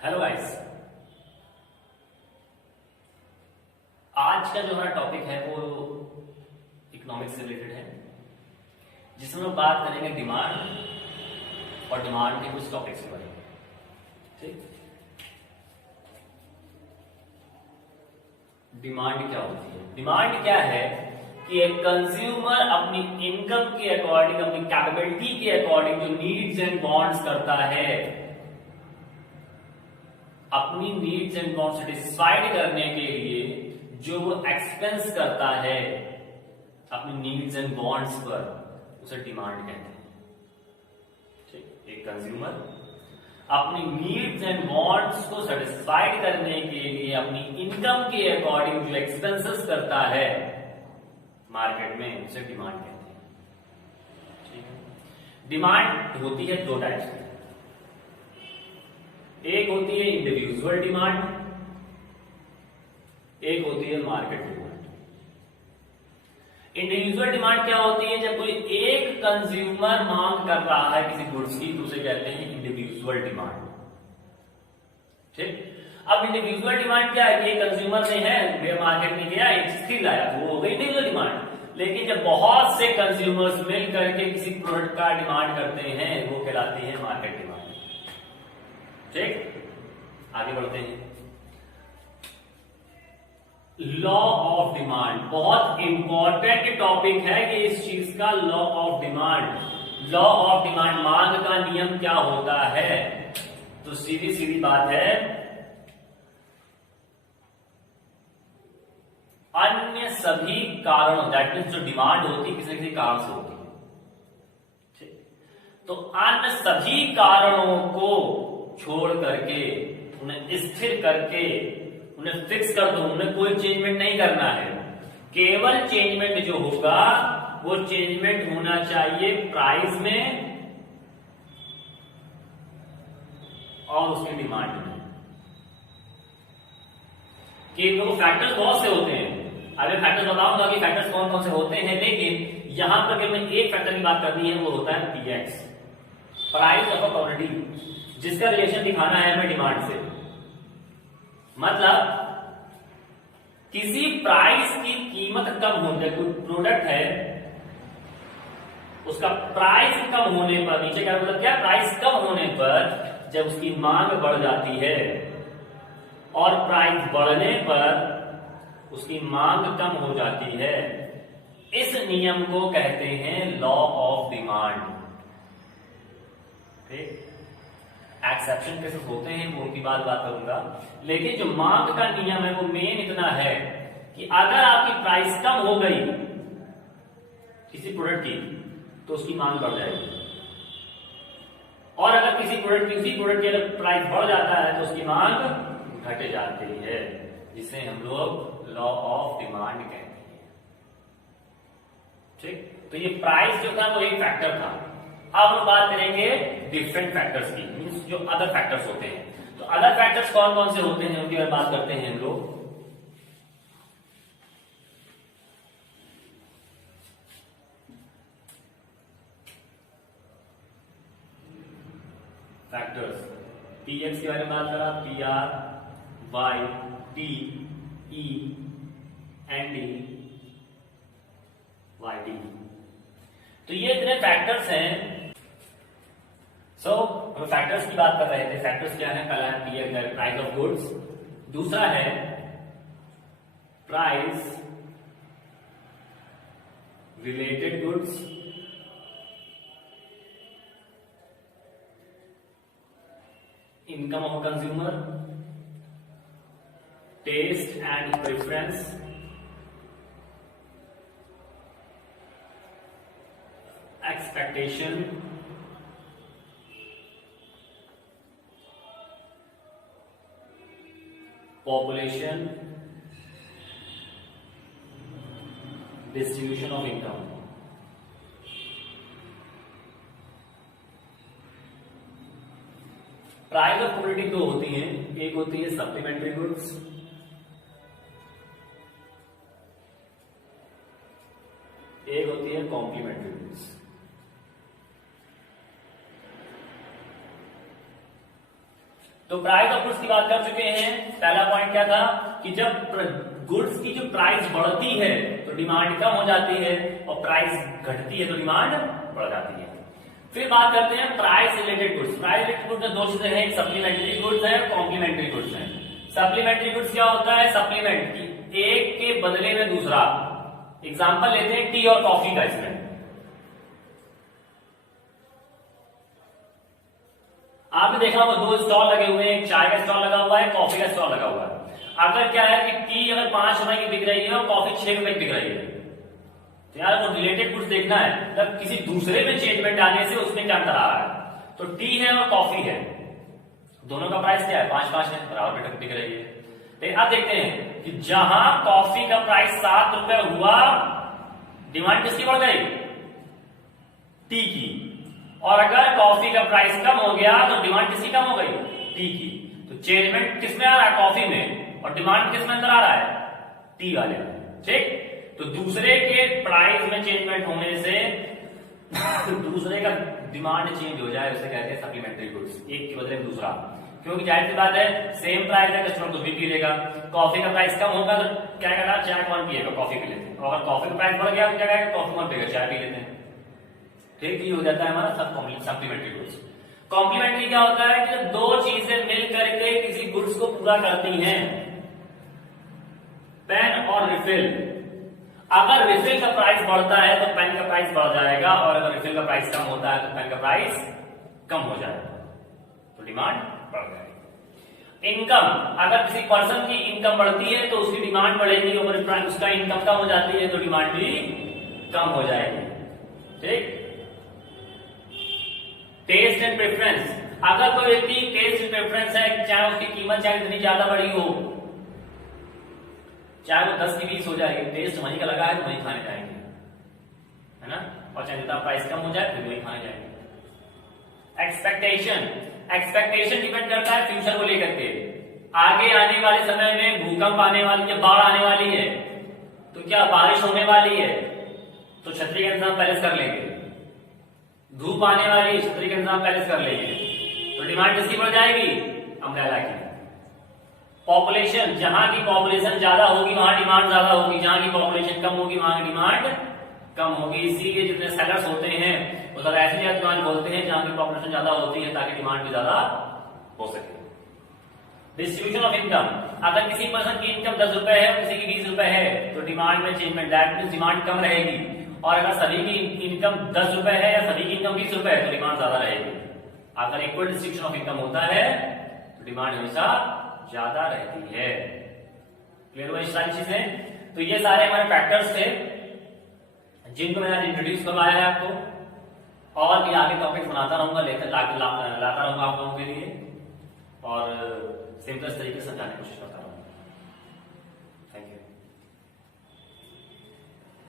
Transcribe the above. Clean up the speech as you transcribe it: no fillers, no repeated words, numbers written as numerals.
Hello guys. आज का जो हमारा टॉपिक है वो इकोनॉमिक्स से रिलेटेड है, जिसमें हम बात करेंगे डिमांड और डिमांड के कुछ टॉपिक्स के बारे में। ठीक, डिमांड क्या होती है? डिमांड क्या है कि एक कंज्यूमर अपनी इनकम के अकॉर्डिंग, अपनी कैपेबिलिटी के अकॉर्डिंग जो नीड्स एंड वांट्स करता है, अपनी नीड्स एंड वांट्स सेटिस्फाइड करने के लिए जो वो एक्सपेंस करता है अपनी नीड्स एंड वांट्स पर, उसे डिमांड कहते हैं। ठीक, एक कंज्यूमर अपनी नीड्स एंड वांट्स को सेटिस्फाइड करने के लिए अपनी इनकम के अकॉर्डिंग जो एक्सपेंसेस करता है मार्केट में, उसे डिमांड कहते हैं। ठीक है, डिमांड होती है दो टाइप्स की। एक होती है इंडिविजुअल डिमांड, एक होती है मार्केट डिमांड। इंडिविजुअल डिमांड क्या होती है? जब कोई एक कंज्यूमर मांग कर रहा है किसी गुड्स की, तो उसे कहते हैं इंडिविजुअल डिमांड। ठीक, अब इंडिविजुअल डिमांड क्या है कि एक कंज्यूमर ने है मार्केट में गया, एक चीज खरीद लाया, तो वो हो गई इंडिविजुअल डिमांड। लेकिन जब बहुत से कंज्यूमर्स मिल करके किसी प्रोडक्ट का डिमांड करते हैं, वो कहलाती है मार्केट डिमांड। ठीक, आगे बढ़ते हैं। लॉ ऑफ डिमांड बहुत इंपॉर्टेंट टॉपिक है कि इस चीज का law of demand. Law of demand, मांग का नियम क्या होता है? तो सीधी सीधी बात है, अन्य सभी कारणों, दैट मीन्स जो डिमांड होती है किसी न किसी कारण से होती है। ठीक, तो अन्य सभी कारणों को छोड़ करके, उन्हें स्थिर करके, उन्हें फिक्स कर दो, उन्हें कोई चेंजमेंट नहीं करना है। केवल चेंजमेंट जो होगा वो चेंजमेंट होना चाहिए प्राइस में और उसकी डिमांड में। कि वो फैक्टर्स बहुत से होते हैं, अगर फैक्टर्स बताऊंगा कि फैक्टर्स कौन कौन से होते हैं, लेकिन यहां पर अगर मैं एक फैक्टर की बात करनी है वो होता है px, price of a commodity, जिसका रिलेशन दिखाना है हमें डिमांड से। मतलब किसी प्राइस की कीमत कम होने, कोई प्रोडक्ट है उसका प्राइस कम होने पर, नीचे का मतलब क्या, प्राइस कम होने पर जब उसकी मांग बढ़ जाती है और प्राइस बढ़ने पर उसकी मांग कम हो जाती है, इस नियम को कहते हैं लॉ ऑफ डिमांड। ठीक, एक्सेप्शन केसेस होते हैं, वो उनकी बात करूंगा, लेकिन जो मांग का नियम है वो मेन इतना है कि अगर आपकी प्राइस कम हो गई किसी प्रोडक्ट की, तो उसकी मांग बढ़ जाएगी, और अगर किसी प्रोडक्ट की, उसी प्रोडक्ट की अगर प्राइस बढ़ जाता है तो उसकी मांग घट जाती है, जिसे हम लोग लॉ ऑफ डिमांड कहते हैं। ठीक, तो ये प्राइस जो था वो एक फैक्टर था। अब हम बात करेंगे डिफरेंट फैक्टर्स की, मींस जो अदर फैक्टर्स होते हैं। तो अदर फैक्टर्स कौन कौन से होते हैं उनकी अगर बात करते हैं हम लोग। फैक्टर्स, पीएक्स के बारे में बात करा, पी आर, वाई, टी, ई, एन डी, वाई डी। तो ये इतने फैक्टर्स हैं। हम फैक्टर्स की बात कर रहे थे। फैक्टर्स क्या है? पहला है पीएक्स, प्राइस ऑफ गुड्स। दूसरा है price related goods. Income of consumer, taste and preference, expectation, population, distribution of income. Price of commodity दो होती हैं, एक होती है सप्लीमेंट्री गुड्स, एक होती है कॉम्प्लीमेंट्री गुड्स। तो प्राइस ऑफ गुड्स की बात कर चुके हैं। पहला पॉइंट क्या था कि जब गुड्स की जो प्राइस बढ़ती है तो डिमांड कम हो जाती है और प्राइस घटती है तो डिमांड बढ़ जाती है। फिर बात करते हैं price related goods. Price related goods में दो चीजें हैं, एक सप्लीमेंट्री गुड्स है, कॉम्प्लीमेंट्री गुड्स है। सप्लीमेंट्री गुड्स क्या होता है? सप्लीमेंट की एक के बदले में दूसरा। एग्जांपल लेते हैं टी और कॉफी का। इसमें आपने देखा होगा दो स्टॉल लगे हुए हैं, एक चाय का स्टॉल लगा हुआ है, कॉफी का स्टॉल लगा हुआ है। अगर क्या है कि टी अगर 5 रुपए की बिक रही है और कॉफी 6 रुपए की बिक रही है, तो यार वो रिलेटेड गुड्स देखना है, मतलब किसी दूसरे में चेंजमेंट आने से उसमें क्या अंतर आ रहा है। तो टी है और कॉफी है, दोनों का प्राइस क्या है? 5-5 है, बराबर पे बिक रही है। तो अब देखते हैं कि जहां कॉफी का प्राइस 7 रुपए हुआ, डिमांड किसकी बढ़ गई? टी की। और अगर कॉफी का प्राइस कम हो गया तो डिमांड किसकी कम हो गई? टी की। तो चेंजमेंट किसमें आ रहा है? कॉफी में। और डिमांड किसमें अंदर आ रहा है? टी वाले में। ठीक, तो दूसरे के प्राइस में चेंजमेंट होने से दूसरे का डिमांड चेंज हो जाए, उसे कहते हैं सप्लीमेंट्री गुड्स। एक के बदले में दूसरा, क्योंकि जाहिर सी बात है सेम प्राइस है, कस्टमर कुछ भी पी लेगा। कॉफी का प्राइस कम होगा तो क्या करेगा? चाय कौन पिएगा? कॉफी पी लेते हैं। और अगर कॉफी का प्राइस बढ़ गया तो क्या करेगा? कॉफी कौन पिएगा? चाय पी लेते हैं। ठीक, ये हो जाता है हमारा सप्लीमेंट्री गुड्स। कॉम्प्लीमेंट्री क्या होता है कि दो चीजें मिल करके किसी गुड्स को पूरा करती हैं। पेन और रिफिल। अगर रिफिल का प्राइस बढ़ता है तो पेन का प्राइस बढ़ जाएगा, और अगर रिफिल का प्राइस कम होता है तो पेन का प्राइस कम हो जाएगा, तो डिमांड बढ़ जाएगी। इनकम, अगर किसी पर्सन की इनकम बढ़ती है तो उसकी डिमांड बढ़ेगी, और उसका इनकम कम हो जाती है तो डिमांड भी कम हो जाएगी। ठीक, टेस्ट एंड प्रेफरेंस। अगर कोई व्यक्ति टेस्ट एंड प्रेफरेंस है, चाहे उसकी कीमत चाहे इतनी ज्यादा बड़ी हो, चाहे वो 10 की 20 हो जाएगी, टेस्ट वहीं का लगा है तो वहीं खाने जाएंगे, है ना। और चाहे जितना प्राइस कम हो जाए तो वहीं खाने जाएंगे। एक्सपेक्टेशन, एक्सपेक्टेशन डिपेंड करता है फ्यूचर को लेकर के। आगे आने वाले समय में भूकंप आने वाली है, बाढ़ आने वाली है, तो क्या बारिश होने वाली है तो छतरी का इंतजाम पहले से कर लेंगे। धूप आने वाली है, छतरी का इंतजाम पहले से कर लेंगे, तो डिमांड किसकी बढ़ जाएगी? अम्ब्रेला की। पॉपुलेशन, जहां की पॉपुलेशन ज्यादा होगी वहां डिमांड ज्यादा होगी, जहां की पॉपुलेशन कम होगी वहां की डिमांड कम होगी। इसीलिए जितने सेलर्स होते हैं वो सब ऐसी जगह दुकान खोलते हैं जहां की पॉपुलेशन ज्यादा होती है, ताकि डिमांड भी ज्यादा हो सके। डिस्ट्रीब्यूशन ऑफ इनकम, अगर किसी पर्सन की इनकम 10 रुपए है, किसी की 20 रुपए है, तो डिमांड में चेंजमेंट, दैट मींस डिमांड कम रहेगी। और अगर सभी की इनकम 10 रुपए है या सभी की इनकम 20 रुपए है तो डिमांड ज्यादा रहेगी। अगर इक्वल डिस्ट्रीब्यूशन ऑफ इनकम होता है तो डिमांड हमेशा ज्यादा रहती है। क्लियर हुआ ये सारी चीजें? तो ये सारे हमारे फैक्टर्स थे जिनको मैंने इंट्रोड्यूस करवाया है आपको, और भी आगे टॉपिक्स बनाता रहूंगा, लाता रहूंगा आप लोगों के लिए, और सिंपल तरीके से समझाने की कोशिश करता रहूंगा। Thank you.